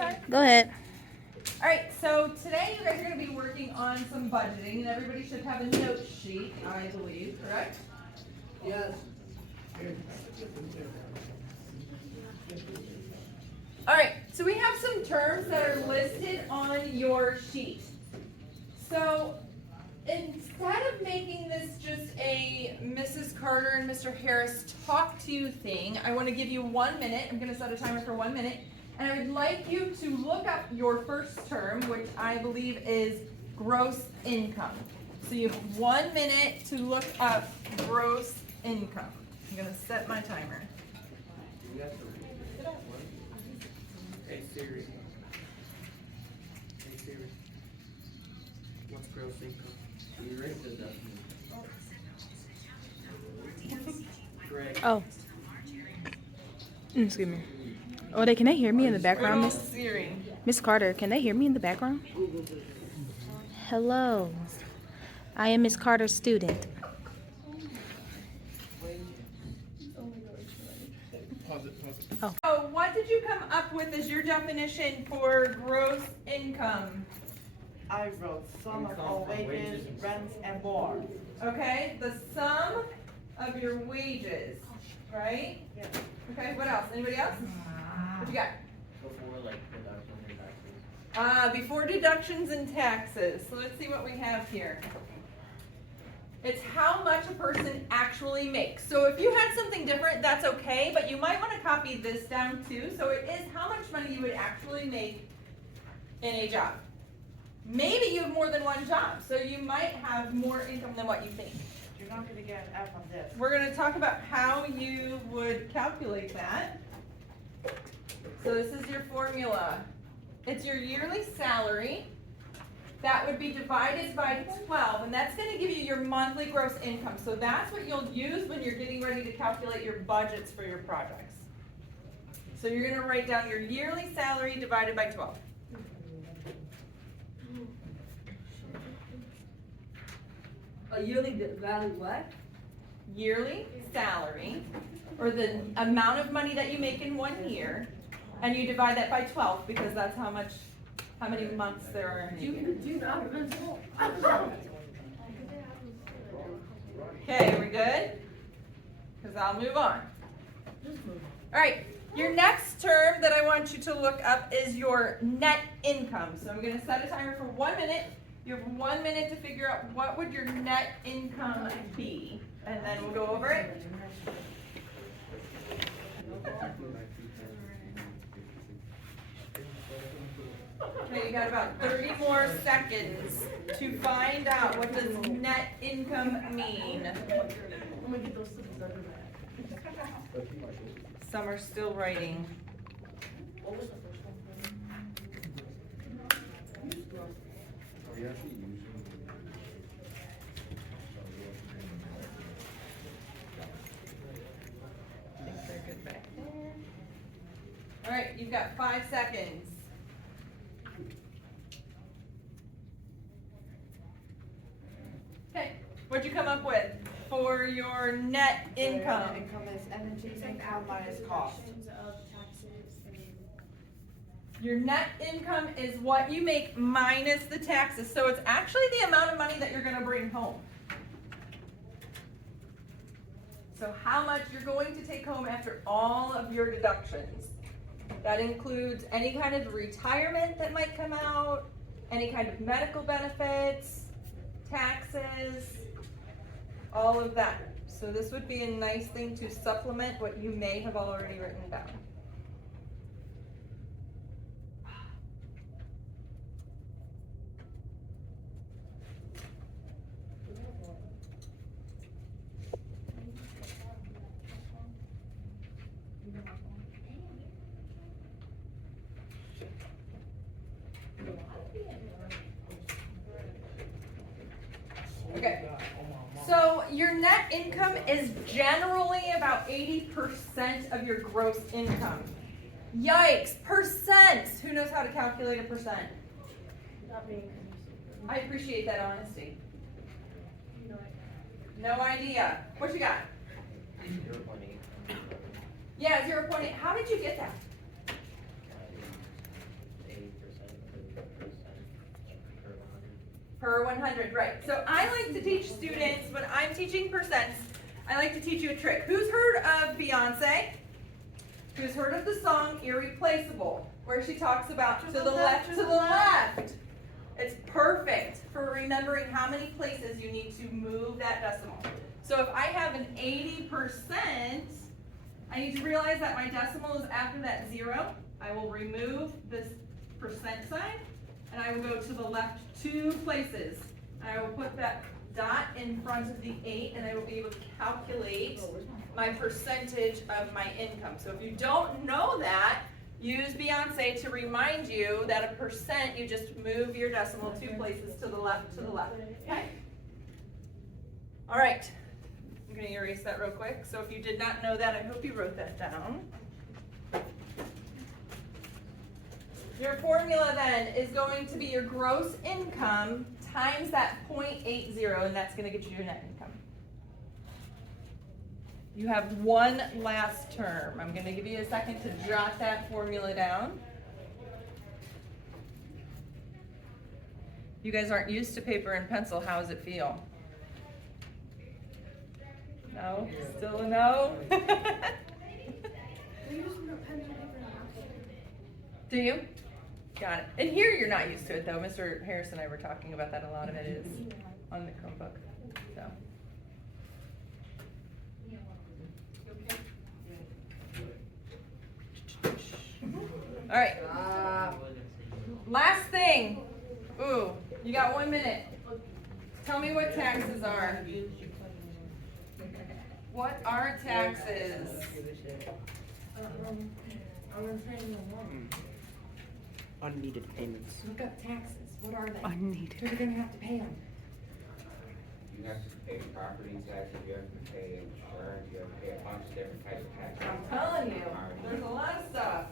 start? Go ahead. All right, so today you guys are going to be working on some budgeting, and everybody should have a note sheet, I believe, correct? Yes. All right, so we have some terms that are listed on your sheet. So instead of making this just a Mrs. Carter and Mr. Harris talk to you thing, I want to give you 1 minute. I'm going to set a timer for 1 minute. And I would like you to look up your first term, which I believe is gross income. So you have 1 minute to look up gross income. I'm going to set my timer. Hey Siri. Hey Siri. What's gross income? You already did that. Greg. Oh. Excuse me. Oh, can they hear me in the background, Miss Siri. Miss Carter? Can they hear me in the background? Hello. I am Miss Carter's student. So what did you come up with as your definition for gross income? I wrote sum of all wages, rents, and board. Okay, the sum of your wages, right? Yeah. Okay, what else? Anybody else? What you got? Before like deductions and taxes. Before deductions and taxes. So let's see what we have here. It's how much a person actually makes. So if you had something different, that's okay, but you might want to copy this down too. So it is how much money you would actually make in a job. Maybe you have more than one job, so you might have more income than what you think. You're not gonna get an F on this. We're going to talk about how you would calculate that. So this is your formula. It's your yearly salary. That would be divided by 12, and that's going to give you your monthly gross income. So that's what you'll use when you're getting ready to calculate your budgets for your projects. So you're going to write down your yearly salary divided by 12. A yearly value what? Yearly salary, or the amount of money that you make in 1 year, and you divide that by 12 because that's how many months there are in a year. Do you not remember? Okay, are we good? Because I'll move on. All right, your next term that I want you to look up is your net income. So I'm going to set a timer for 1 minute. You have 1 minute to figure out what would your net income be, and then we'll go over it. Okay, you got about 30 more seconds to find out what does net income mean. Some are still writing. I think they're good back there. All right, you've got 5 seconds. Okay, what'd you come up with for your net income? Net income is energy income minus cost. Your net income is what you make minus the taxes. So it's actually the amount of money that you're going to bring home. So how much you're going to take home after all of your deductions. That includes any kind of retirement that might come out, any kind of medical benefits, taxes, all of that. So this would be a nice thing to supplement what you may have already written down. Okay, so your net income is generally about 80% of your gross income. Yikes, percent! Who knows how to calculate a percent? I appreciate that honesty. No idea. What you got? 0.8. Yeah, 0.8. How did you get that? Per 100, right. So I like to teach students, when I'm teaching percents, I like to teach you a trick. Who's heard of Beyonce? Who's heard of the song Irreplaceable, where she talks about to the left, to the left? It's perfect for remembering how many places you need to move that decimal. So if I have an 80%, I need to realize that my decimal is after that 0. I will remove this percent sign, and I will go to the left 2 places. And I will put that dot in front of the 8, and I will be able to calculate my percentage of my income. So if you don't know that, use Beyonce to remind you that a percent, you just move your decimal 2 places to the left, okay? All right, I'm gonna erase that real quick. So if you did not know that, I hope you wrote that down. Your formula then is going to be your gross income times that 0.80, and that's gonna get you your net income. You have one last term. I'm gonna give you a second to jot that formula down. You guys aren't used to paper and pencil. How does it feel? No? Still a no? Do you? Got it. And here you're not used to it though. Mr. Harris and I were talking about that. A lot of it is on the Chromebook. So. All right. Last thing. Ooh, you got 1 minute. Tell me what taxes are. What are taxes? Unneeded payments. Look up taxes. What are they? Unneeded. Who are you gonna have to pay them? You have to pay property taxes, you have to pay insurance, you have to pay a bunch of different types of taxes. I'm telling you, there's a lot of stuff.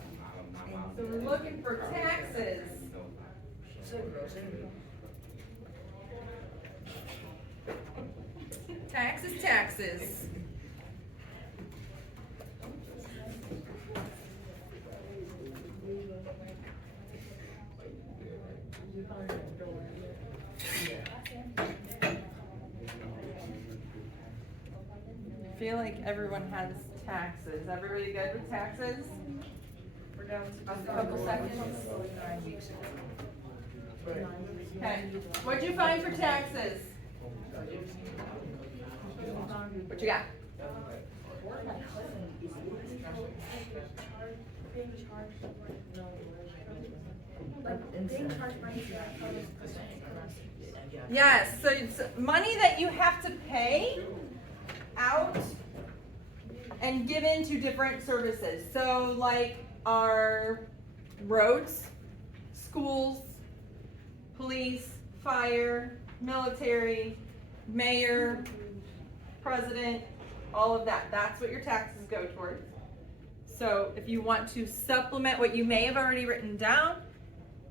So we're looking for taxes. Taxes. I feel like everyone has taxes. Everybody good with taxes? We're down to just a couple seconds. Okay, what'd you find for taxes? What you got? Yes, so it's money that you have to pay out and given to different services. So like our roads, schools, police, fire, military, mayor, president, all of that. That's what your taxes go towards. So if you want to supplement what you may have already written down,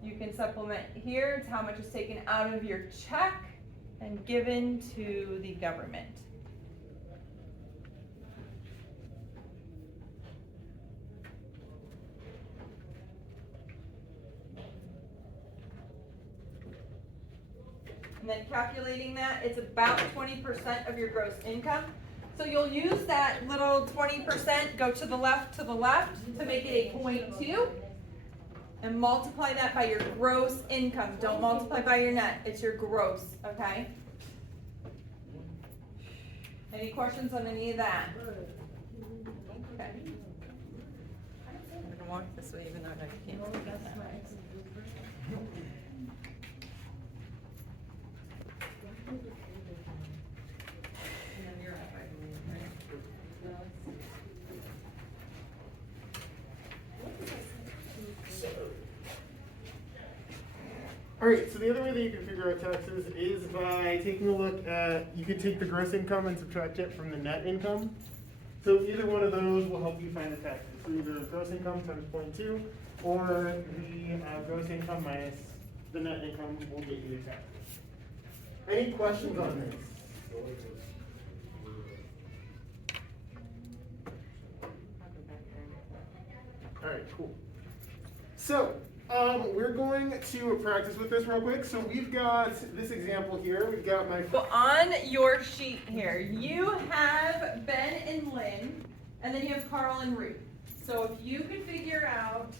you can supplement here to how much is taken out of your check and given to the government. And then calculating that, it's about 20% of your gross income. So you'll use that little 20%, go to the left to make it a 0.2, and multiply that by your gross income. Don't multiply by your net, it's your gross, okay? Any questions on any of that? Okay. I'm gonna walk this way even though I can't see that. Alright, so the other way that you can figure out taxes is by taking a look at, you could take the gross income and subtract it from the net income. So either one of those will help you find the taxes. So either gross income times 0.2 or the gross income minus the net income will get you the taxes. Any questions on this? Alright, cool. So, We're going to practice with this real quick. So we've got this example here. We've got my. So on your sheet here, you have Ben and Lynn, and then you have Carl and Ruth. So if you could figure out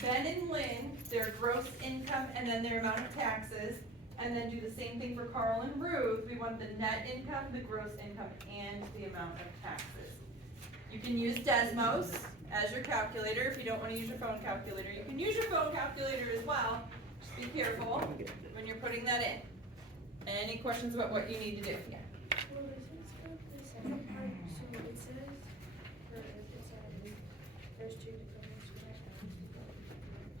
Ben and Lynn, their gross income, and then their amount of taxes, and then do the same thing for Carl and Ruth, we want the net income, the gross income, and the amount of taxes. You can use Desmos as your calculator. If you don't want to use your phone calculator, you can use your phone calculator as well. Just be careful when you're putting that in. Any questions about what you need to do? Yeah. Well, this is the second part, so what it says, or if it says, there's two different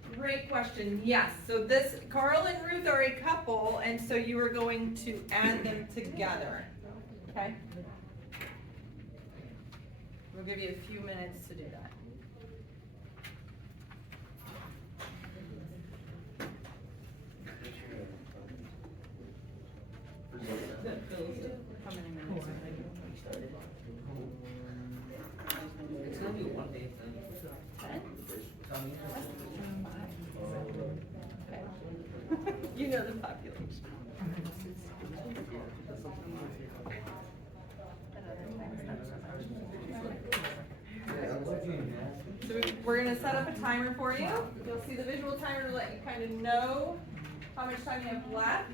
ones. Great question. Yes. So this Carl and Ruth are a couple, and so you are going to add them together. Okay. We'll give you a few minutes to do that. How many minutes? It's gonna be one day thing. 10? You know the population. So we're gonna set up a timer for you. You'll see the visual timer to let you kind of know how much time you have left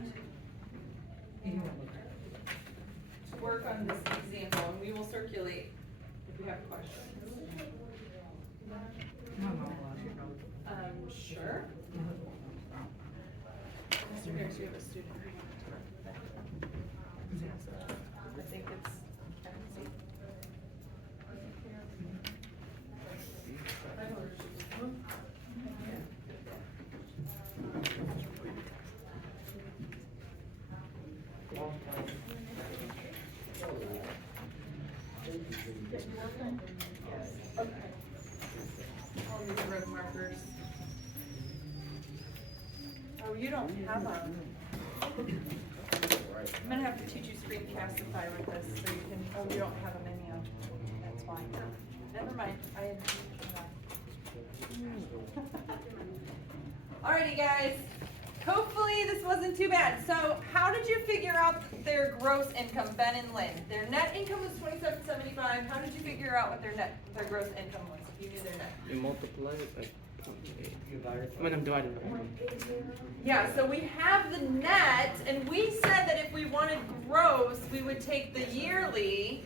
to work on this example, and we will circulate if you have questions. Sure. Mr. Harris, you have a student. I think it's. Okay. I'll use red markers. Oh, you don't have them. I'm gonna have to teach you Screencastify with this, so you can, oh, you don't have them in you. That's fine. Never mind, I had. Alrighty, guys. Hopefully this wasn't too bad. So how did you figure out their gross income, Ben and Lynn? Their net income was $27.75. How did you figure out what their gross income was, if you knew their net? You multiply it by 0.8. When I'm dividing by 1. Yeah, so we have the net, and we said that if we wanted gross, we would take the yearly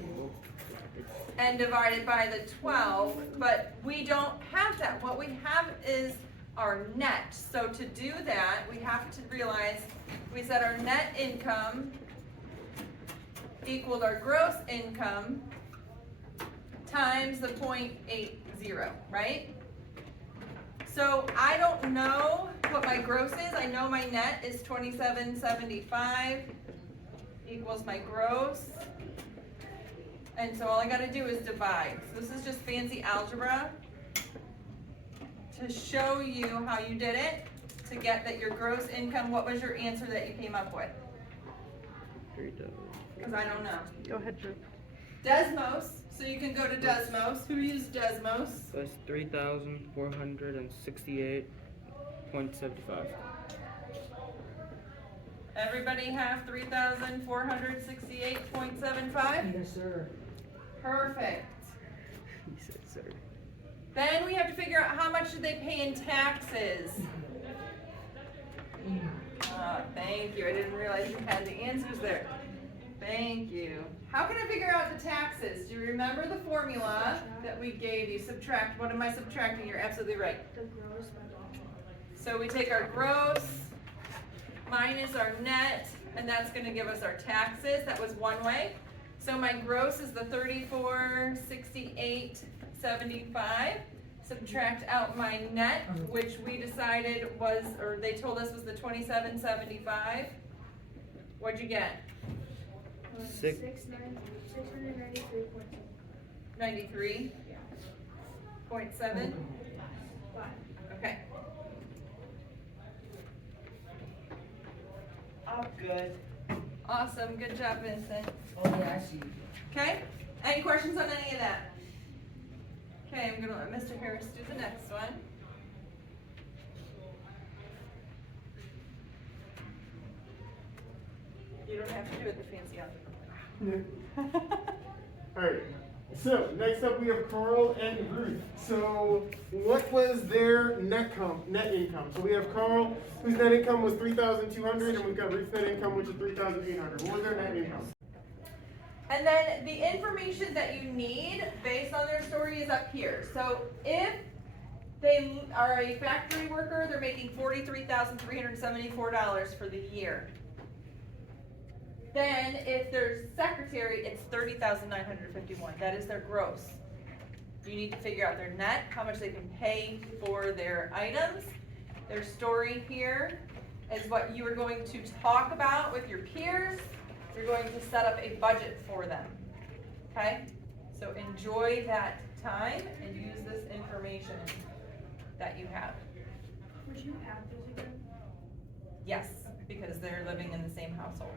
and divide it by the 12, but we don't have that. What we have is our net. So to do that, we have to realize we said our net income equaled our gross income times the 0.80, right? So I don't know what my gross is. I know my net is $27.75 equals my gross. And so all I gotta do is divide. So this is just fancy algebra to show you how you did it, to get that your gross income, what was your answer that you came up with? Because I don't know. Go ahead, Drew. Desmos, so you can go to Desmos. Who used Desmos? That's 3,468.75. Everybody have 3,468.75? Yes, sir. Perfect. He said, sir. Then we have to figure out how much did they pay in taxes. Thank you. I didn't realize you had the answers there. Thank you. How can I figure out the taxes? Do you remember the formula that we gave you? Subtract. What am I subtracting? You're absolutely right. The gross by So we take our gross minus our net, and that's going to give us our taxes. That was one way. So my gross is the $34.68.75. Subtract out my net, which we decided was, or they told us was the $27.75. What'd you get? 693.7. 93.7. Okay. I'm good. Awesome. Good job, Vincent. Oh, yeah, I see. Okay? Any questions on any of that? Okay, I'm gonna let Mr. Harris do the next one. You don't have to do it the fancy Alright, so next up we have Carl and Ruth. So what was their net income? So we have Carl, whose net income was $3,200, and we've got Ruth's net income, which is $3,800. What was their net income? And then the information that you need based on their story is up here. So if they are a factory worker, they're making $43,374 for the year. Then if they're secretary, it's $30,951. That is their gross. You need to figure out their net, how much they can pay for their items. Their story here is what you are going to talk about with your peers. You're going to set up a budget for them. Okay? So enjoy that time and use this information that you have. Would you add those again? Yes, because they're living in the same household.